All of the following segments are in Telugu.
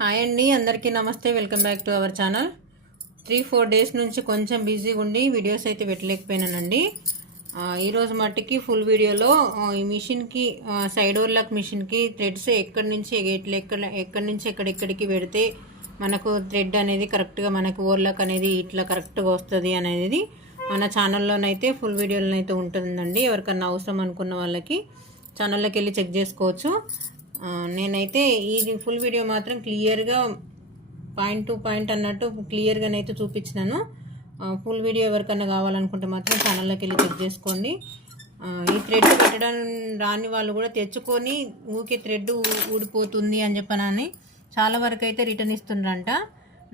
హాయ్ అండి, అందరికీ నమస్తే. Welcome back to our channel. 3-4 days నుంచి కొంచెం బిజీగా ఉండి వీడియోస్ అయితే పెట్టలేకపోయినానండి. ఈరోజు మట్టికి ఫుల్ వీడియోలో ఈ మిషన్కి సైడ్ ఓవర్లాక్ మిషన్కి థ్రెడ్స్ ఎక్కడి నుంచి ఎక్కడి నుంచి ఎక్కడెక్కడికి పెడితే మనకు థ్రెడ్ అనేది కరెక్ట్గా మనకు ఓవర్లాక్ అనేది ఇట్లా కరెక్ట్గా వస్తుంది అనేది మన ఛానల్లోనైతే ఫుల్ వీడియోలోనైతే ఉంటుందండి. ఎవరికన్నా అవసరం అనుకున్న వాళ్ళకి ఛానల్లోకి వెళ్ళి చెక్ చేసుకోవచ్చు. నేనైతే ఇది ఫుల్ వీడియో మాత్రం క్లియర్గా పాయింట్ టు పాయింట్ అన్నట్టు క్లియర్గానైతే చూపించినాను. ఫుల్ వీడియో ఎవరికన్నా కావాలనుకుంటే మాత్రం ఛానల్లోకి వెళ్ళి చెక్ చేసుకోండి. ఈ థ్రెడ్ పెట్టడం రాని వాళ్ళు కూడా తెచ్చుకొని ఊకే థ్రెడ్ ఊడిపోతుంది అని చెప్పనని చాలా వరకు అయితే రిటర్న్ ఇస్తుండ్రంట.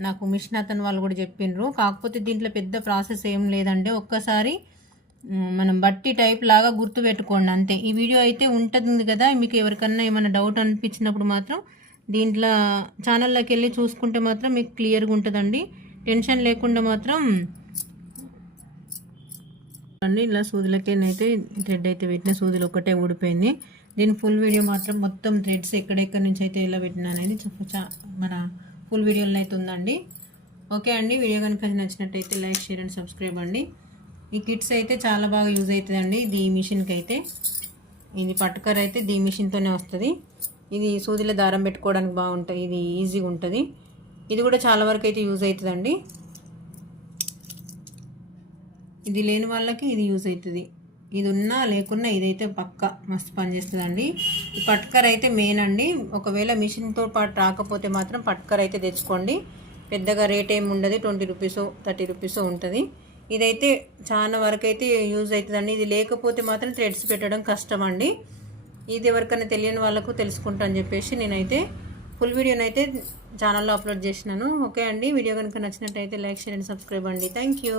నాకు మిషన్ అతను వాళ్ళు కూడా చెప్పిండ్రు. కాకపోతే దీంట్లో పెద్ద ప్రాసెస్ ఏం లేదండి. ఒక్కసారి మనం బట్టి టైప్ లాగా గుర్తు పెట్టుకోండి అంతే. ఈ వీడియో అయితే ఉంటుంది కదా, మీకు ఎవరికన్నా ఏమైనా డౌట్ అనిపించినప్పుడు మాత్రం దీంట్లో ఛానల్లోకి వెళ్ళి చూసుకుంటే మాత్రం మీకు క్లియర్గా ఉంటుందండి. టెన్షన్ లేకుండా మాత్రం అండి. ఇలా సూదులకేనైతే థ్రెడ్ అయితే పెట్టిన సూదులు ఒక్కటే ఊడిపోయింది. దీని ఫుల్ వీడియో మాత్రం మొత్తం థ్రెడ్స్ ఎక్కడెక్కడి నుంచి అయితే ఇలా పెట్టినా అనేది మన ఫుల్ వీడియోలో అయితే ఉందండి. ఓకే అండి, వీడియో కనుక నచ్చినట్టయితే లైక్, షేర్ అండ్ సబ్స్క్రైబ్ అండి. ఈ కిట్స్ అయితే చాలా బాగా యూజ్ అవుతుందండి. ఇది ఈ మిషన్కి అయితే ఇది పట్టుకర అయితే దీ మిషన్తోనే వస్తుంది. ఇది సూదిలో దారం పెట్టుకోవడానికి బాగుంటుంది. ఇది ఈజీగా ఉంటుంది. ఇది కూడా చాలా వరకు అయితే యూజ్ అవుతుందండి. ఇది లేని వాళ్ళకి ఇది యూజ్ అవుతుంది. ఇది ఉన్నా లేకున్నా ఇదైతే పక్కా మస్తు పనిచేస్తుందండి. ఈ పట్టుకర అయితే మెయిన్ అండి. ఒకవేళ మిషన్తో పాటు రాకపోతే మాత్రం పట్టుకర అయితే తెచ్చుకోండి. పెద్దగా రేట్ ఏమి ఉండదు, 20 రూపీసో 30 రూపీసో ఉంటుంది. ఇదైతే చాలా వరకు అయితే యూజ్ అవుతుందండి. ఇది లేకపోతే మాత్రం థ్రెడ్స్ పెట్టడం కష్టం అండి. ఇది ఎవరికైనా తెలియని వాళ్ళకు తెలుసుకుంటా అని చెప్పేసి నేనైతే ఫుల్ వీడియోని అయితే ఛానల్లో అప్లోడ్ చేసినాను. ఓకే అండి, వీడియో కనుక నచ్చినట్టయితే లైక్, షేర్ అండ్ సబ్స్క్రైబ్ అండి. Thank you.